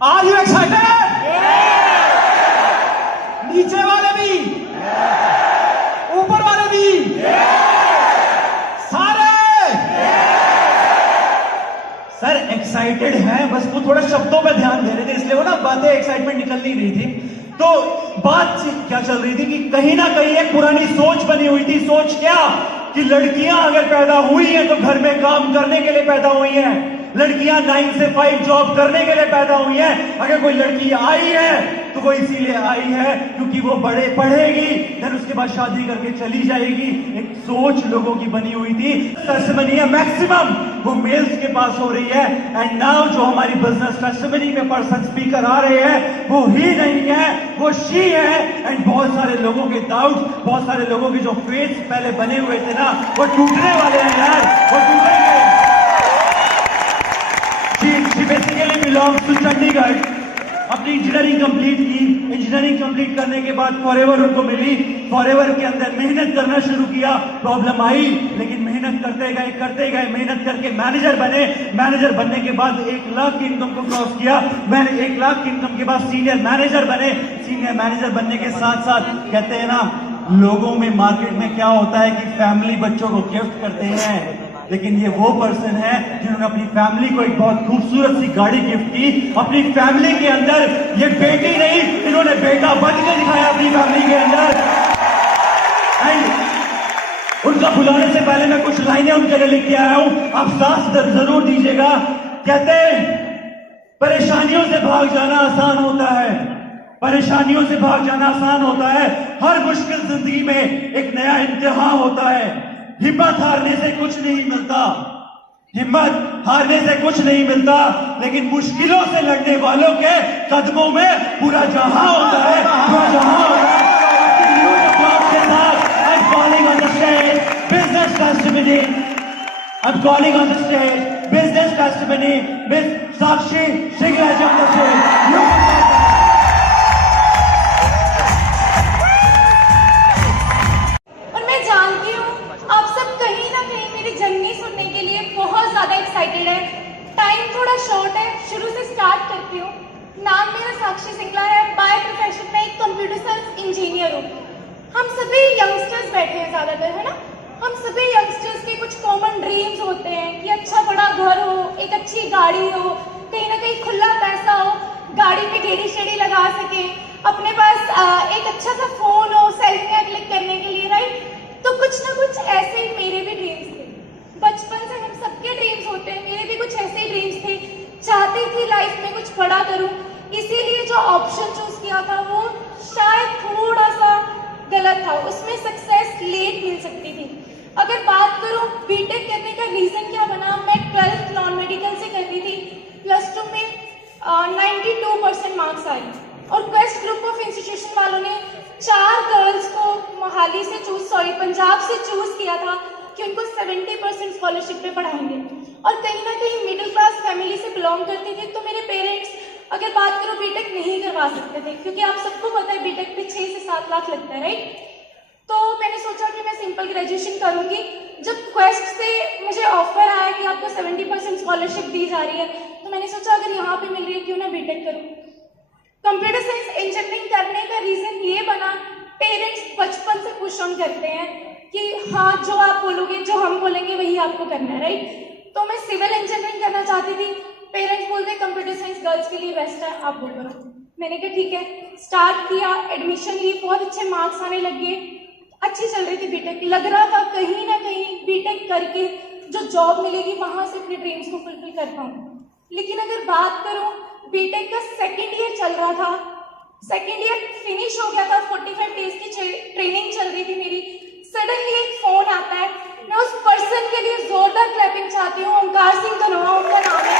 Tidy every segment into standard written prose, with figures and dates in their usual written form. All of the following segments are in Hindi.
Are you excited? नीचे वाले भी, ऊपर वाले भी, सारे सर एक्साइटेड हैं, बस वो थोड़ा शब्दों पे ध्यान दे रहे थे, इसलिए वो ना बातें एक्साइटमेंट निकल नहीं रही थी। तो बात क्या चल रही थी कि कहीं ना कहीं एक पुरानी सोच बनी हुई थी। सोच क्या कि लड़कियां अगर पैदा हुई हैं तो घर में काम करने के लिए पैदा हुई हैं, लड़कियां 9 से 5 जॉब करने के लिए पैदा हुई हैं। अगर कोई लड़की आई है तो वो इसीलिए आई है क्योंकि वो बड़े पढ़ेगी, फिर उसके बाद शादी करके चली जाएगी। एक सोच लोगों की बनी हुई थी, टेस्टिमनी है मैक्सिमम वो मेल्स के पास हो रही है। एंड नाउ जो हमारी बिजनेस टेस्टिमनी में पर्सन स्पीकर आ रहे हैं वो ही नहीं है, वो शी है। एंड बहुत सारे लोगों के डाउट, बहुत सारे लोगों के जो फेस पहले बने हुए थे ना वो टूटने वाले हैं यार, वो टूटेंगे। She basically belongs to Chandigarh. अपनी इंजीनियरिंग कंप्लीट की, इंजीनियरिंग कंप्लीट करने के बाद फॉरएवर उनको मिली। फॉरएवर के अंदर मेहनत करना शुरू किया, प्रॉब्लम आई लेकिन मेहनत करते गए मेहनत करके मैनेजर बने। मैनेजर बनने के बाद 1 लाख की इनकम को क्रॉस किया। मैंने 1 लाख की इनकम के बाद सीनियर मैनेजर बने। सीनियर मैनेजर बनने के साथ साथ कहते हैं ना, लोगों में मार्केट में क्या होता है कि फैमिली बच्चों को गिफ्ट करते हैं, लेकिन ये वो पर्सन है जिन्होंने अपनी फैमिली को एक बहुत खूबसूरत सी गाड़ी गिफ्ट की। अपनी फैमिली के अंदर ये बेटी नहीं, इन्होंने बेटा बन के दिखाया अपनी फैमिली के अंदर। एंड उनका बुलाने से पहले मैं कुछ लाइनें उनके लिए लिख के आया हूं, आप साथ जरूर दीजिएगा। कहते परेशानियों से भाग जाना आसान होता है, परेशानियों से भाग जाना आसान होता है। हर मुश्किल जिंदगी में एक नया इम्तिहान होता है। हिम्मत हारने से कुछ नहीं मिलता, हिम्मत हारने से कुछ नहीं मिलता, लेकिन मुश्किलों से लड़ने वालों के कदमों में पूरा जहां होता है, पूरा जहां होता है। के साथ I'm calling on the stage business testimony, I'm calling on the stage business testimony Miss Sakshi Singlaj on the stage। Excited है, टाइम थोड़ा शॉर्ट है, शुरू से स्टार्ट करती हूँ। नाम मेरा साक्षी सिंगला है, बाय प्रोफेशन में एक कंप्यूटर साइंस इंजीनियर हूँ। हम सभी यंगस्टर्स बैठे हैं ज़्यादातर, है ना। हम सभी यंगस्टर्स के कुछ कॉमन ड्रीम्स होते हैं कि अच्छा बड़ा घर हो, एक अच्छी गाड़ी हो, कहीं ना कहीं खुला पैसा हो, गाड़ी पे गेड़ी शेड़ी लगा सके, अपने पास एक अच्छा सा फोन हो सेल्फियाँ क्लिक करने के लिए, राइट। तो कुछ ना कुछ ऐसे ही मेरे भी ड्रीम्स थे। बचपन से हम सबके ड्रीम्स होते हैं, मेरे भी कुछ ऐसे ही ड्रीम्स थे। चाहती थी लाइफ में कुछ बड़ा करूं, इसीलिए जो ऑप्शन चूज किया था वो शायद थोड़ा सा गलत था, उसमें सक्सेस लेट मिल सकती थी। अगर बात करूं बीटेक करने का रीजन क्या बना, मैं 12th नॉन मेडिकल से कर रही थी। +2 में 92% मार्क्स आए और क्वेस्ट ग्रुप ऑफ इंस्टीट्यूशन वालों ने 4 गर्ल्स को मोहाली से पंजाब से चूज किया था कि उनको 70% स्कॉलरशिप पे पढ़ाएंगे। और कहीं ना कहीं मिडिल क्लास फैमिली से बिलोंग करती थी, तो मेरे पेरेंट्स अगर बात करो बीटेक नहीं करवा सकते थे, क्योंकि आप सबको पता है बीटेक पे 6 से 7 लाख लगता है, राइट। तो मैंने सोचा कि मैं सिंपल ग्रेजुएशन करूंगी। जब क्वेस्ट से मुझे ऑफर आया कि आपको 70% स्कॉलरशिप दी जा रही है, तो मैंने सोचा अगर यहाँ पे मिल रही है क्यों ना बीटेक करूँ। कंप्यूटर साइंस इंजीनियरिंग करने का रीजन ये बना, पेरेंट्स बचपन से पुश ऑन करते हैं कि हाँ जो आप बोलोगे, जो हम बोलेंगे वही आपको करना है, राइट। तो मैं सिविल इंजीनियरिंग करना चाहती थी, पेरेंट्स बोलते कंप्यूटर साइंस गर्ल्स के लिए बेस्ट है, आप बोल करो। मैंने कहा ठीक है, स्टार्ट किया, एडमिशन ली, बहुत अच्छे मार्क्स आने लग गए, अच्छी चल रही थी बीटेक। लग रहा था कहीं ना कहीं बीटेक करके जो जॉब मिलेगी वहां से अपने ड्रीम्स को फुलफिल कर पाऊँ। लेकिन अगर बात करूँ, बीटेक का 2nd ईयर चल रहा था, 2nd ईयर फिनिश हो गया था, 45 डेज की ट्रेनिंग चल रही थी मेरी। सडनली एक फोन आता है, मैं उस पर्सन के लिए जोरदार क्लैपिंग चाहती हूँ। ओंकार सिंह धनोआ उनका नाम है।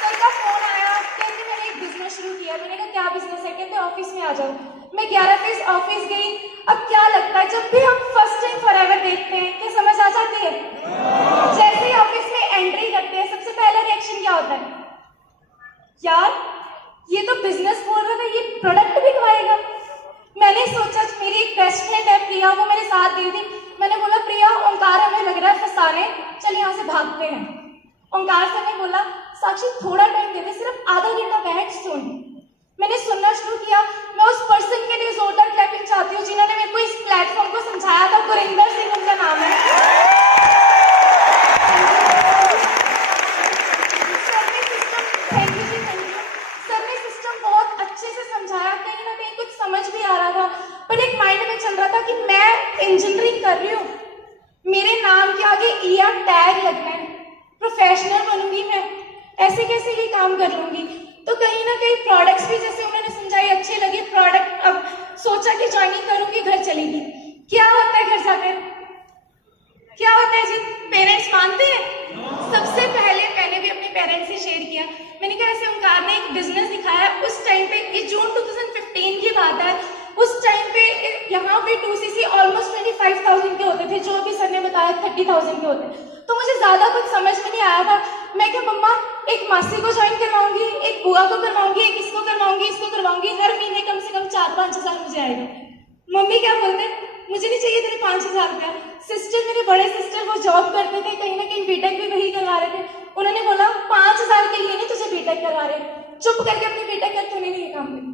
सर का फोन आया, कहते मैंने एक बिजनेस शुरू किया। मैंने कहा क्या बिजनेस है? कहते ऑफिस में आ जाओ। मैं 11 फेज ऑफिस गई। अब क्या लगता है, जब भी हम फर्स्ट टाइम फॉरएवर देखते हैं क्या समझ आ जाती है? जैसे ही ऑफिस में एंट्री करते हैं सबसे पहला रिएक्शन क्या होता है? यार ये तो बिजनेस बोल रहा था, ये प्रोडक्ट बिकवाएगा। मैंने सोचा मेरी एक बेस्ट फ्रेंड है लें, चल यहाँ से भागते हैं। ओंकार सर ने बोला साक्षी थोड़ा टाइम दे दे, सिर्फ आधा घंटा बैठ सुन। मैंने सुनना शुरू किया। मैं उस पर्सन के लिए जोरदार क्लैपिंग चाहती हूँ जिन्होंने मेरे को इस प्लेटफॉर्म को समझाया था। गुरिंदर सिंह उनका नाम है। Thank you ji, thank you. Sir ने सिस्टम बहुत अच्छे से समझाया, कहीं ना कहीं कुछ समझ भी आ रहा था, पर एक माइंड में चल रहा था कि मैं इंजीनियरिंग कर रही हूँ, मेरे नाम के आगे ईआर टैग लगना है, प्रोफेशनल बनूंगी मैं, ऐसे कैसे ये काम कर लूंगी। तो कहीं ना कहीं प्रोडक्ट्स भी जैसे उन्होंने समझाई अच्छे लगे प्रोडक्ट। अब सोचा कि ज्वाइनिंग करूंगी, घर चली गई। क्या होता है घर जाकर, क्या होता है जी, पेरेंट्स मानते हैं। सबसे पहले मैंने भी अपने पेरेंट्स से शेयर किया। मैंने कहा ऐसे ओंकार ने एक बिजनेस दिखाया। उस टाइम पे, ये जून 2015 की बात है, उस टाइम पे यहाँ पे 2cc ऑलमोस्ट 25,000 के होते थे, जो अभी सर ने बताया 30,000 के होते। तो मुझे ज्यादा कुछ समझ में नहीं आया था। मैं क्या मम्मा एक मासी को ज्वाइन करवाऊंगी, एक बुआ को करवाऊंगी, एक इसको करवाऊंगी, इसको करवाऊंगी, हर महीने कम से कम 4-5 हजार मुझे आएगा। मम्मी क्या बोलते, मुझे नहीं चाहिए तेरे 5,000 रुपया। सिस्टर, मेरे बड़े सिस्टर, वो जॉब करते थे, कहीं ना कहीं बीटेक भी वही करवा रहे थे। उन्होंने बोला 5,000 के लिए नहीं तुझे बीटेक करवा रहे, चुप करके अपनी बीटेक कर, तूने नहीं ये काम किया।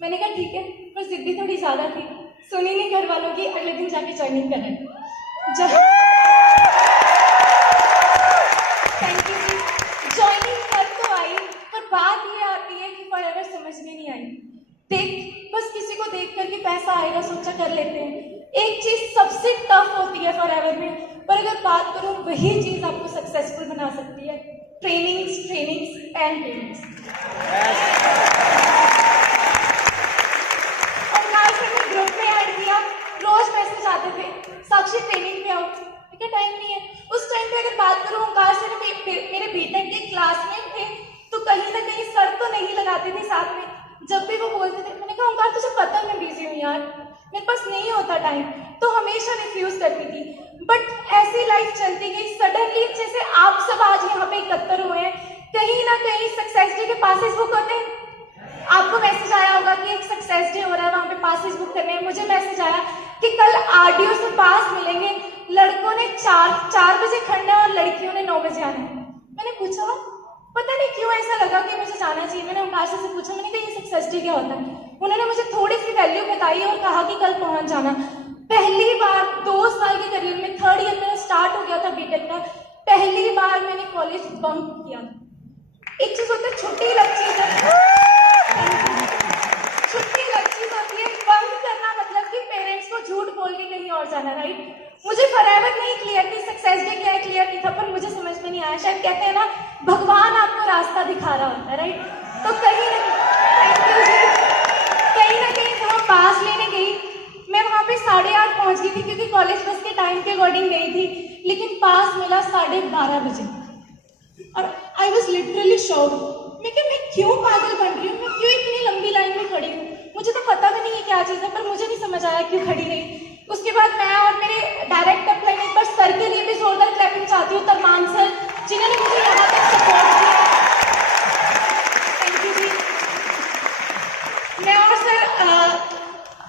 मैंने कहा ठीक है, पर जिद्दी थोड़ी ज्यादा थी, सुनी नहीं घर वालों की। अगले दिन जाके ज्वाइनिंग करें। Thank you ji. ज्वाइनिंग कर तो आई, पर बात ये आती है कि फॉरएवर समझ में नहीं आई। देख, बस किसी को देख करके पैसा आएगा सोचा कर लेते हैं। एक चीज सबसे टफ होती है फॉरएवर में, पर अगर बात करूं वही चीज आपको सक्सेसफुल बना सकती है। Trainings, trainings and trainings. Omkar sir ने ग्रुप में ऐड किया, रोज मैसेज आते थे साक्षी ट्रेनिंग पे आओ। क्या टाइम नहीं है। उस टाइम पे अगर बात करूं, ओंकार सर मेरे बीटेक के क्लासमेट थे, तो कहीं ना कहीं सर तो नहीं लगाते थे साथ में। जब भी वो बोलते थे, मैंने कहा ओंकार तुझे पता है मैं बिजी हूँ यार, मेरे पास नहीं होता टाइम, तो हमेशा रिफ्यूज करती थी। बट ऐसी लाइफ चलती गई। सडनली जैसे आप सब आज यहाँ पे एकत्र हुए हैं, कहीं ना कहीं सक्सेस डे के पासेस बुक होते हैं। आपको मैसेज आया होगा कि एक सक्सेस डे हो रहा है, वहां पे पासेस बुक करने हैं। मुझे मैसेज आया कि कल आरडीओ से पास मिलेंगे, लड़कों ने 4 बजे खड़ना है और लड़कियों ने 9 बजे आना है। मैंने पूछा पता नहीं क्यों ऐसा लगा कि मुझे जाना चाहिए। मैंने ओंकार से पूछा, मैंने कहा ये सक्सेस डे क्या होता है। उन्होंने मुझे थोड़ी सी वैल्यू बताई और कहा कि कल पहुंच जाना। पहली बार 2 साल के करियर में, 3rd ईयर मेरा स्टार्ट हो गया था बीटेक का, पहली बार मैंने कॉलेज बंक किया। एक चीज होता है छुट्टी लग चीज है, छुट्टी लग चीज होती है। बंक करना मतलब कि पेरेंट्स को झूठ बोल के कहीं और जाना, राइट। मुझे फॉरएवर नहीं क्लियर थी, सक्सेस डे क्या है क्लियर नहीं था, पर मुझे समझ में नहीं आया। शायद कहते हैं ना भगवान आपको रास्ता दिखा रहा होता है, राइट। तो कहीं ना कहीं जब हम पास लेने गई, मैं वहां पे 8:30 पहुंच गई थी, क्योंकि कॉलेज बस के टाइम के अकॉर्डिंग गई थी, लेकिन पास मिला 12:30 बजे। और आई वॉज लिटरली शॉक्ड। मैं क्यों पागल बन रही हूँ, मैं क्यों इतनी लंबी लाइन में खड़ी हूँ। मुझे तो पता भी नहीं है क्या चीज़ है, पर मुझे नहीं समझ आया क्यों खड़ी रही। उसके बाद मैं और मेरे डायरेक्ट अप्लाई, एक बार सर के लिए भी जोरदार क्लैपिंग चाहती हूँ, तरमान सर, जिन्होंने मुझे यहाँ तक सपोर्ट किया। थैंक यू जी। मैं और सर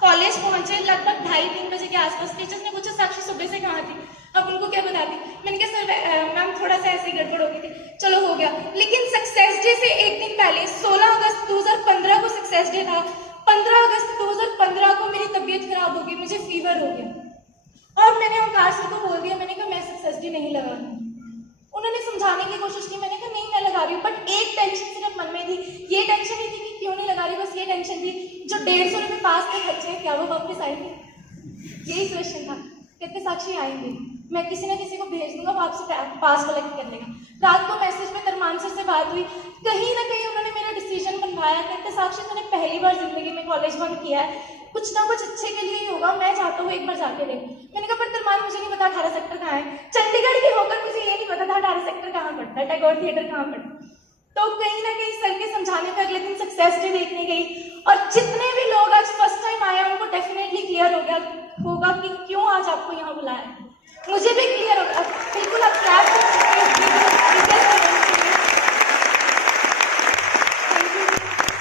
कॉलेज पहुंचे लगभग 2:30-3 बजे के आसपास। टीचर्स ने पूछा साक्षी सुबह से कहाँ थी, अब उनको क्या बताती। मैंने कहा सर मैम थोड़ा सा ऐसे गड़बड़ हो गई थी, चलो हो गया। लेकिन सक्सेस डे से एक दिन पहले 16 अगस्त 2015 को सक्सेस डे था। 15 अगस्त 2015 को मेरी तबीयत खराब हो गई, मुझे फीवर हो गया और मैंने ओंकार सर को बोल दिया, मैंने कहा मैं सक्सेस डे नहीं लगा रही। उन्होंने समझाने की कोशिश की, मैंने कहा नहीं मैं लगा रही हूँ, बट एक टेंशन सिर्फ मन में थी। ये टेंशन नहीं थी कि क्यों नहीं लगा रही, बस ये टेंशन थी जो 150 रुपये पास के खर्चे हैं, क्या वो वापस आएंगे, यही क्वेश्चन था। कहते साक्षी आएंगे, मैं किसी ना किसी को भेज दूंगा, वो आपसे पास कलेक्ट कर लेगा। रात को मैसेज में तरमान सर से बात हुई, कहीं ना कहीं उन्होंने मेरा डिसीजन बनवाया। कहते साक्षी तूने पहली बार जिंदगी में कॉलेज बंक किया है, कुछ ना कुछ अच्छे के लिए ही होगा, मैं चाहता हूँ एक बार जाके देख। मैंने कहा पर तरमान मुझे नहीं पता 18 सेक्टर कहाँ है, चंडीगढ़ के होकर मुझे ये नहीं पता था 18 सेक्टर कहाँ पड़ता है, टैगोर थिएटर कहाँ पड़ता है। तो कहीं ना कहीं सर के समझाने पर अगले दिन सक्सेस डे देखने गई, और जितने भी लोग आज फर्स्ट टाइम आए हैं उनको डेफिनेटली क्लियर हो गया होगा कि क्यों आज आपको यहाँ बुलाया। मुझे भी क्लियर होगा, बिल्कुल आप क्लैप कर सकते हैं।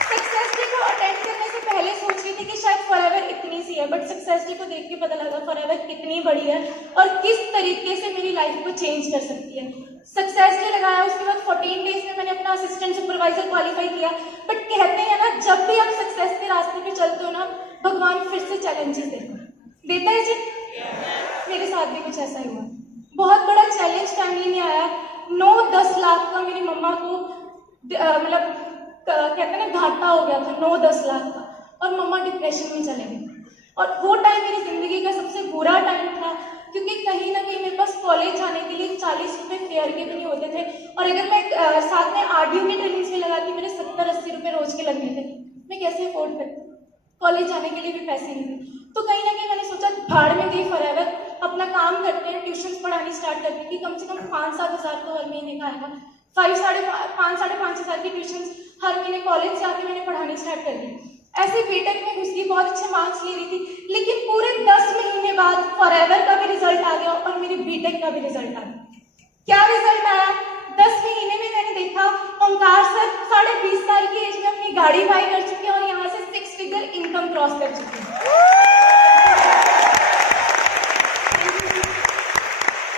सक्सेस डे को अटेंड करने से पहले सोच रही थी कि शायद फॉरएवर इतनी सी है, बट सक्सेस डे को देख के पता लगा फॉरएवर कितनी बड़ी है और किस तरीके से मेरी लाइफ को चेंज कर सकती है। सक्सेसफुली लगाया, उसके बाद 14 डेज में मैंने अपना असिस्टेंट सुपरवाइजर क्वालिफाई किया। बट कहते हैं ना, जब भी आप सक्सेस के रास्ते पे चलते हो ना, भगवान फिर से चैलेंजेस देता है जी। मेरे साथ भी कुछ ऐसा ही हुआ। बहुत बड़ा चैलेंज फैमिली में आया। 9-10 लाख का मेरी मम्मा को मतलब कहते हैं ना घाटा हो गया था, 9-10 लाख का, और मम्मा डिप्रेशन में चले गई। और वो टाइम मेरी जिंदगी का सबसे बुरा टाइम था, क्योंकि कहीं ना कहीं मेरे पास कॉलेज जाने के लिए 40 रुपये फेयर के भी नहीं होते थे, और अगर मैं साथ में आरडीओ की ट्रेनिंग्स भी लगाती, मेरे 70-80 रुपये रोज के लगने थे। मैं कैसे अफोर्ड करती, कॉलेज जाने के लिए भी पैसे नहीं थे। तो कहीं ना कहीं मैंने सोचा भाड़ में गई फॉरएवर, अपना काम करते हैं, ट्यूशन पढ़ानी स्टार्ट करती थी। कम से कम 5-7 हज़ार तो हर महीने का आएगा। 5-5.5 हज़ार की ट्यूशन हर महीने कॉलेज से आके मैंने पढ़ानी स्टार्ट कर दी। ऐसे बीटेक में घुस गई, बहुत अच्छे मार्क्स ले रही थी, लेकिन पूरे 10 महीने बाद फॉरएवर का भी रिजल्ट आ गया और मेरी बीटेक का भी रिजल्ट आ गया। क्या रिजल्ट आया? 10 महीने में मैंने देखा ओंकार सर 20.5 साल की एज में अपनी गाड़ी बाई कर चुके हैं और यहाँ से 6 फिगर इनकम क्रॉस कर चुके हैं।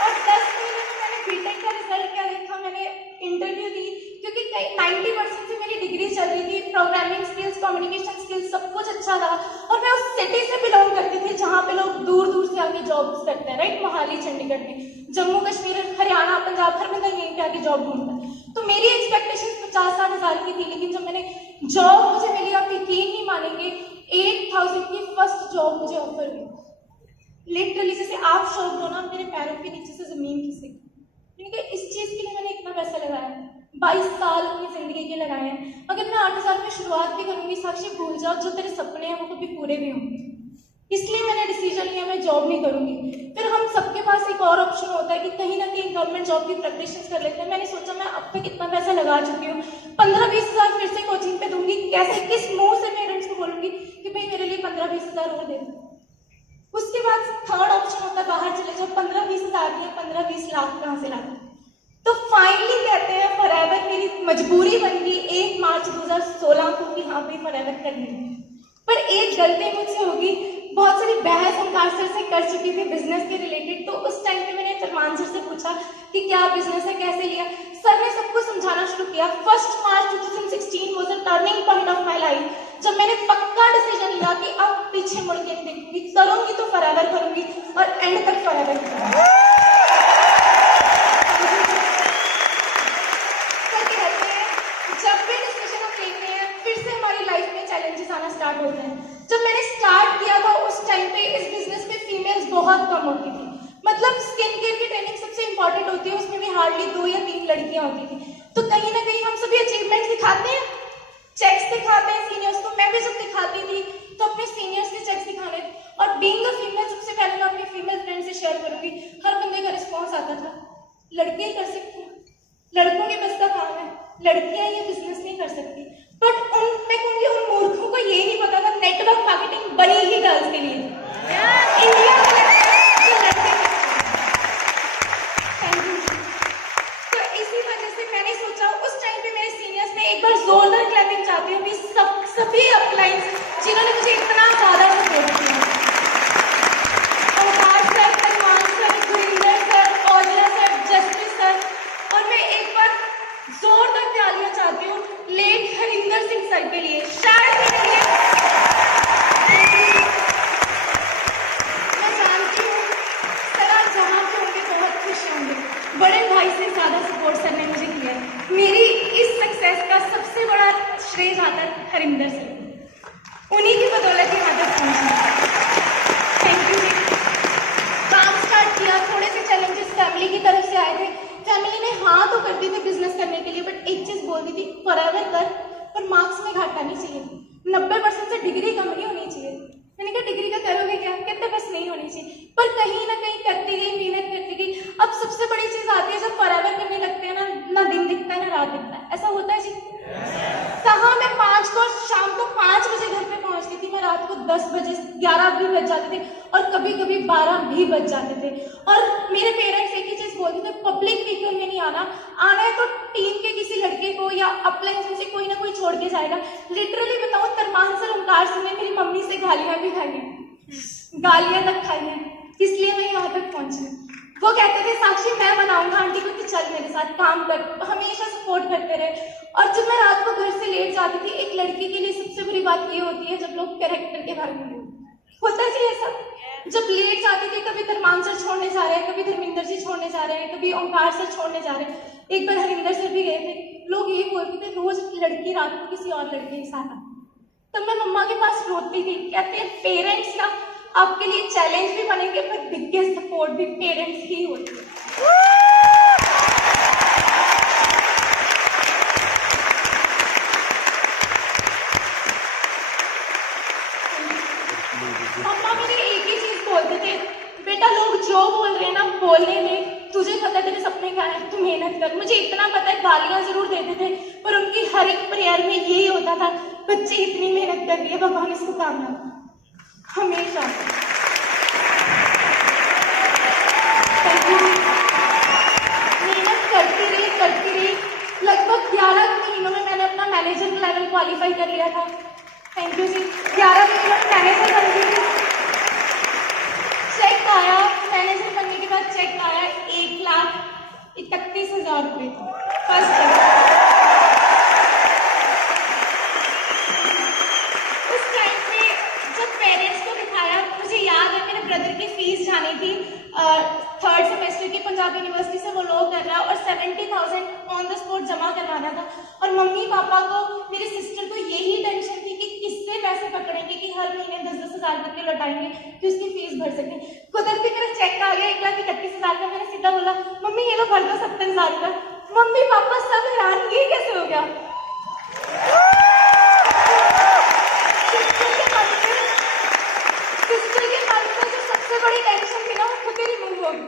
और 10 महीने में मैंने बीटेक का रिजल्ट क्या देखा, मैंने इंटरव्यू दी, क्योंकि 90% से मेरी डिग्री चल रही थी, प्रोग्रामिंग स्किल्स, कम्युनिकेशन स्किल्स, सब कुछ अच्छा था। और मैं उस सिटी से बिलोंग करती थी जहाँ पे लोग दूर दूर से आके जॉब्स करते हैं, राइट? मोहाली, चंडीगढ़ में, जम्मू कश्मीर, हरियाणा, पंजाब, हर जगह यहीं पे आके जॉब ढूंढता है। तो मेरी एक्सपेक्टेशन 50-60 हज़ार की थी, लेकिन जब मैंने जॉब मुझे मिली, आप यकीन नहीं मानेंगे, 8000 की फर्स्ट जॉब मुझे ऑफर हुई। लिटरली जैसे आप शॉक हो ना, मेरे पैरों के नीचे से जमीन खिसक गई। इस चीज के लिए मैंने इतना पैसा लगाया, 22 साल अपनी जिंदगी के लगाए हैं। अगर मैं 8,000 में शुरुआत भी करूंगी, साक्षी भूल जाओ, जो तेरे सपने हैं वो कभी पूरे भी होंगे। इसलिए मैंने डिसीजन लिया मैं जॉब नहीं करूंगी। फिर हम सबके पास एक और ऑप्शन होता है कि कहीं ना कहीं गवर्नमेंट जॉब की प्रिपरेशन कर लेते हैं। मैंने सोचा मैं अब तक इतना पैसा लगा चुकी हूँ, 15-20 हज़ार फिर से कोचिंग पे दूंगी। कैसे, किस मुंह से पेरेंट्स को बोलूंगी कि भाई मेरे लिए 15-20 हज़ार और दे दो। उसके बाद थर्ड ऑप्शन होता है बाहर चले जाओ, 15-20 हज़ार या 15-20 लाख कहाँ से लाते। तो फाइनली कहते हैं फॉरएवर मेरी मजबूरी बन गई 1 मार्च 2016 को कि हाँ भाई फॉरएवर करनी है। पर एक गलती मुझसे होगी, बहुत सारी बहस ओंकार सर से कर चुकी थी बिजनेस के रिलेटेड। तो उस टाइम पे मैंने फरमान सर से पूछा कि क्या बिजनेस है, कैसे लिया। सर ने सबको समझाना शुरू किया। 1 मार्च 2016 was a turning point of my life, जब मैंने पक्का डिसीजन लिया कि अब पीछे मुड़ के नहीं देखूंगी, करूंगी तो फॉरएवर करूंगी और एंड तक फॉरएवर करूंगी। स्टार्ट होते हैं। जब मैंने स्टार्ट किया था उस टाइम पे इस बिजनेस में फीमेल्स बहुत कम होती थी। मतलब स्किन केयर की ट्रेनिंग सबसे इंपॉर्टेंट होती है, उसमें भी हार्डली 2 या 3 लड़कियां होती थी। तो कहीं ना कहीं हम सभी अचीवमेंट्स दिखाते हैं, चेक्स दिखाते हैं सीनियर्स को। मैं भी जब दिखाती थी तो अपने सीनियर्स के चेक्स दिखाने, और बीइंग अ फीमेल सबसे पहले मैं अपनी फीमेल फ्रेंड से शेयर करूंगी, हर बंदे का रिस्पॉन्स आता था, लड़के ही कर सकते हैं, लड़कों के बस का काम है, लड़कियां ये बिजनेस नहीं कर सकती। बट मैं कहूंगी उन मूर्खों को ये नहीं पता था नेटवर्क मार्केटिंग बनी ही गर्ल्स के लिए, इंडिया में जो लड़के। Thank you. तो इसी वजह से मैंने सोचा, उस टाइम पे मेरे सीनियर्स ने, एक बार जोरदार क्लैपिंग चाहती हूँ कि सभी अपलाइंस जिन्होंने मुझे इतना ज्यादा सपोर्ट किया, Omkar sir, Farman sir, Gurinder sir, Aujla sir, Jaspreet sir, और मैं एक बार जोरदार तालियां चाहती हूँ लेट हरिंदर सिंह सर के लिए। शायद मेरे लिए, मैं जानती हूँ सर आप जहाँ पे होंगे बहुत खुश होंगे। बड़े भाई से ज्यादा सपोर्ट सर ने मुझे किया है। मेरी इस सक्सेस का सबसे बड़ा श्रेय जाता है हरिंदर सर, उन्हीं की बदौलत यहाँ तक पहुँची। Thank you. काम स्टार्ट किया, थोड़े से चैलेंजेस फैमिली की तरफ से आए थे। फैमिली ने हाँ तो कर दी थी बिजनेस करने के लिए, बट एक चीज बोल दी थी, फॉरएवर कर पर मार्क्स में घाटा नहीं चाहिए, 90% से डिग्री कम नहीं होनी चाहिए। मैंने कहा डिग्री का करोगे क्या, कहते बस नहीं होनी चाहिए। पर कहीं ना कहीं करती गई, मेहनत करती गई। अब सबसे बड़ी चीज आती है जब फॉरएवर करने लगते हैं ना दिन दिखता है ना रात दिखता है। ऐसा होता है जी। कहाँ मैं 5 को शाम को 5 बजे घर पे पहुंचती थी, मैं रात को 10 बजे 11 भी बज जाते थे, और कभी कभी 12 भी बज जाते थे। और मेरे पेरेंट्स एक ही चीज बोलते थे, पब्लिक व्हीकल में नहीं आना है तो टीम के किसी लड़के को या अपलाइन में से कोई ना कोई छोड़ के जाएगा। लिटरली बताऊं, तरमान सर, ओंकार सर ने मेरी मम्मी से गालियां भी खाई हैं, गालियां तक खाई हैं, इसलिए मैं यहाँ तक पहुंची। वो कहते थे साक्षी मैं बनाऊंगा आंटी को, कि चल मेरे साथ काम कर, हमेशा सपोर्ट करते रहे। और जब मैं रात को घर से लेट जाती थी, एक लड़की के लिए सबसे बुरी बात ये होती है जब लोग कैरेक्टर के बारे में होता जी ऐसा, जब लेट जाती थी, कभी धर्मान सर छोड़ने जा रहे हैं, कभी धर्मिंदर जी छोड़ने जा रहे हैं, कभी ओंकार सर छोड़ने जा रहे हैं, एक बार हरिंदर सर भी गए थे। लोग ये बोलते थे रोज लड़की रात को किसी और लड़के के साथ आती। तब मैं मम्मा के पास रोती थी, कहते हैं पेरेंट्स ना आपके लिए चैलेंज भी बनेंगे, पर बिगेस्ट सपोर्ट भी पेरेंट्स ही होते हैं। मम्मा मेरे एक ही चीज बोलते थे, बेटा लोग जो बोल रहे हैं ना बोलने दे, तुझे पता है तेरे सपने क्या है, तू मेहनत कर। मुझे इतना पता है गालियां जरूर देते थे, पर उनकी हर एक प्रेयर में यही होता था, बच्चे इतनी मेहनत कर रही है, भगवान इसको कामयाब हमेशा। मेहनत करती रही। लगभग 11 महीनों में मैंने अपना मैनेजर लेवल क्वालिफाई कर लिया था। थैंक यू जी। 11 महीनों में मैनेजर बन गई। चेक आया, मैनेजर बनने के बाद चेक आया 1,31,000 रुपये फर्स्ट चेक। उस टाइम पे जब पेरेंट्स को दिखाया, मुझे याद है मेरे ब्रदर की फीस जानी थी 3rd सेमेस्टर की पंजाब यूनिवर्सिटी से, वो लॉ कर रहा है, और 70,000 ऑन द स्पॉट जमा करवाना था। और मम्मी पापा को, मेरी सिस्टर को यही टेंशन थी कि किससे पैसे पकड़ेंगे कि हर महीने 10-10 हज़ार करके लौटाएंगे कि उसकी फीस भर सकें। कुदरती मेरा चेक आ गया 1,31,000 का। मैंने सीधा बोला मम्मी ये लो भर दो 70,000 का। मम्मी पापा सब हैरान, ये कैसे हो गया। सिस्टर के मन में जो सबसे बड़ी टेंशन थी ना, वो खुद ही रिमूव हो गई।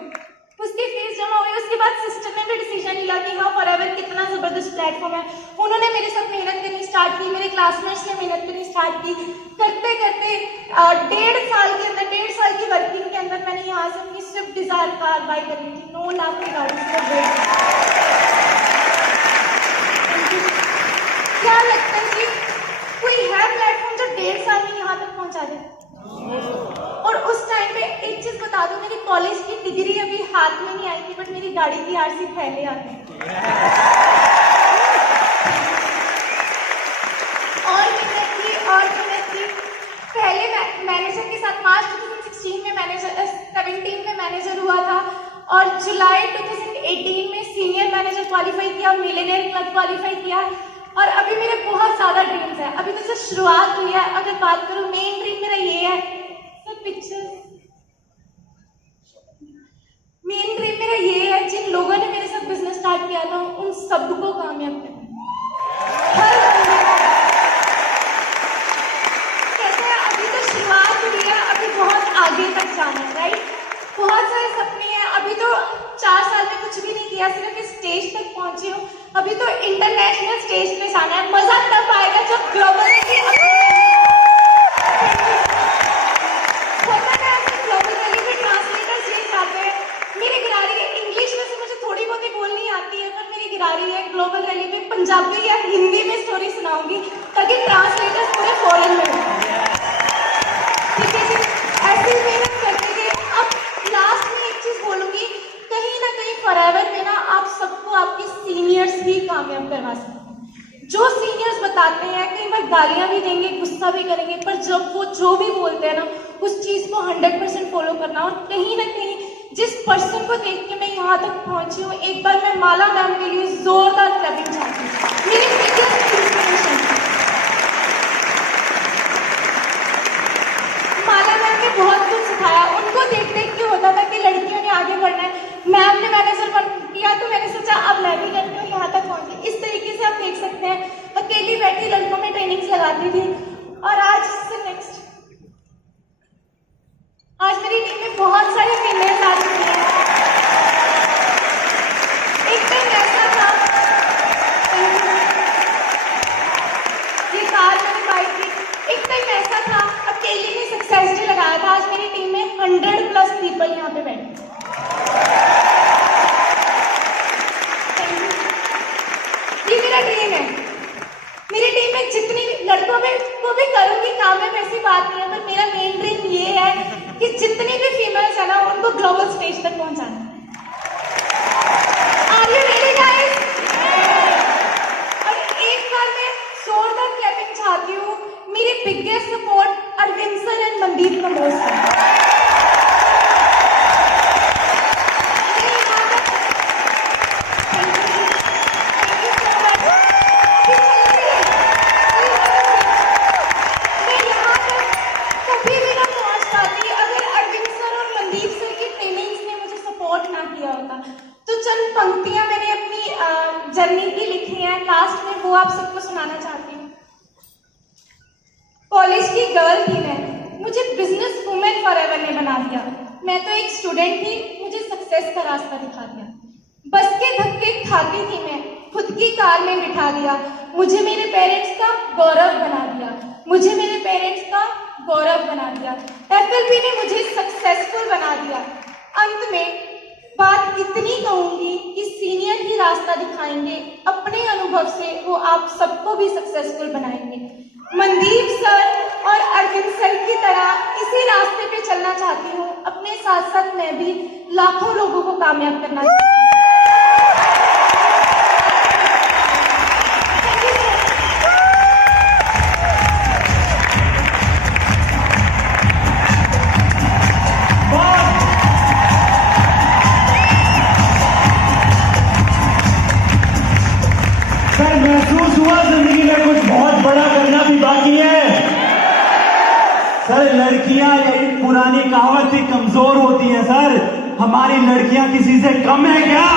उसकी फीस जमा हुई। उसके बाद सिस्टर ने भी डिसीजन लिया कि हाँ फॉरएवर कितना जबरदस्त प्लेटफॉर्म है। उन्होंने मेरे साथ मेहनत करनी स्टार्ट की, मेरे क्लासमेट्स ने मेहनत करनी स्टार्ट की। करते करते 1.5 साल के अंदर, 1.5 साल की वर्किंग के अंदर मैंने यहाँ से अपनी स्विफ्ट डिजायर कार बाई कर ली थी। 9 लाख की गाड़ी से। क्या लगता है जी कोई है प्लेटफॉर्म जो 1.5 साल में यहाँ तक पहुँचा दे। और उस टाइम पे एक चीज बता दूं, मेरी कॉलेज की डिग्री अभी हाथ में नहीं आई थी, बट मेरी गाड़ी की आरसी पहले आ गई। और मेहनत की। पहले मैनेजर के साथ मार्च 2016 में मैनेजर, 17 में मैनेजर हुआ था, और जुलाई 2018 में सीनियर मैनेजर क्वालिफाई किया, मिलियनेयर क्लब क्वालिफाई किया। और अभी मेरे बहुत ज्यादा ड्रीम्स है। अभी तो सिर्फ शुरुआत हुई है। अगर बात करूं, मेन ड्रीम मेरा ये है, मेन ड्रीम मेरा ये है, जिन लोगों ने मेरे साथ बिजनेस स्टार्ट किया था उन सबको कामयाब करना। कहते हैं अभी तो शुरुआत हुई है, अभी बहुत आगे तक जाना है, राइट। बहुत सारे सपने हैं। अभी तो 4 साल में कुछ भी नहीं किया, सिर्फ इस स्टेज तक पहुंची हूँ। अभी तो इंटरनेशनल स्टेज पे जाना है। मजा तब आएगा जब ग्लोबल ग्लोबल रैली में पंजाबी या हिंदी में स्टोरी सुनाऊंगी, ताकि ट्रांसलेटर्स पूरे फॉरेन में हो। ठीक है जी, ऐसे ही मेहनत करते थे। अब लास्ट में एक चीज बोलूंगी, कहीं ना कहीं फॉरएवर में ना आप सबको आपके सीनियर्स ही कामयाब करवा सकते हैं। जो सीनियर्स बताते हैं, कई बार गालियां भी देंगे, गुस्सा भी करेंगे, पर जब वो जो भी बोलते हैं ना, उस चीज को 100% फॉलो करना। और कहीं ना कहीं जिस पर्सन को देख के मैं यहाँ तक पहुंची हूँ, एक बार मैं माला मैम के लिए जोरदार क्लैपिंग चाहती हूँ। मेरी बिगेस्ट इंस्पिरेशन माला मैम ने बहुत कुछ सिखाया। उनको देख देख के होता था कि लड़कियों ने आगे बढ़ना है। मैम ने मैनेजर बन किया तो मैंने सोचा अब मैं भी करती हूँ, यहाँ तक पहुंची। इस तरीके से आप देख सकते हैं, अकेली बैठी लड़कों में ट्रेनिंग्स लगाती थी। और आज से नेक्स्ट, आज मेरी टीम में बहुत सारी फीमेल्स आ चुकी हैं। एक टाइम ऐसा था, ये कार मैंने बाई की। एक टाइम ऐसा था, अकेले ने सक्सेस डे लगाया था। आज मेरी टीम में 100+ पीपल यहाँ पे बैठे। ये मेरा ड्रीम है। मेरी टीम में जितनी लड़कों को भी करूंगी कामयाब, ऐसी बात नहीं है, पर मेरा मेन ड्रीम ये है कि जितनी भी फीमेल्स है ना, उनको ग्लोबल स्टेज तक पहुंचाना। किया होता। तो चंद पंक्तियां मैंने अपनी जर्नी की लिखी हैं, लास्ट में वो आप सबको सुनाना चाहती हूँ। कॉलेज की गर्ल थी मैं, मुझे बिजनेस वुमेन फॉरएवर ने बना दिया। मैं तो एक स्टूडेंट थी, मुझे सक्सेस का रास्ता दिखा दिया। बस के धक्के खाती थी मैं, खुद की कार में बिठा दिया। मुझे मेरे पेरेंट्स का गौरव बना दिया, मुझे मेरे पेरेंट्स का गौरव बना दिया। एफएलपी ने मुझे सक्सेसफुल बना दिया। अंत में बात इतनी कहूंगी कि सीनियर ही रास्ता दिखाएंगे, अपने अनुभव से वो आप सबको भी सक्सेसफुल बनाएंगे। मनदीप सर और अर्जुन सर की तरह इसी रास्ते पे चलना चाहती हूँ। अपने साथ साथ मैं भी लाखों लोगों को कामयाब करना चाहती हूँ। सर महसूस हुआ जिंदगी में कुछ बहुत बड़ा करना भी बाकी है। सर लड़कियां यही पुरानी कहावत थी, कमजोर होती है। सर हमारी लड़कियां किसी से कम है क्या?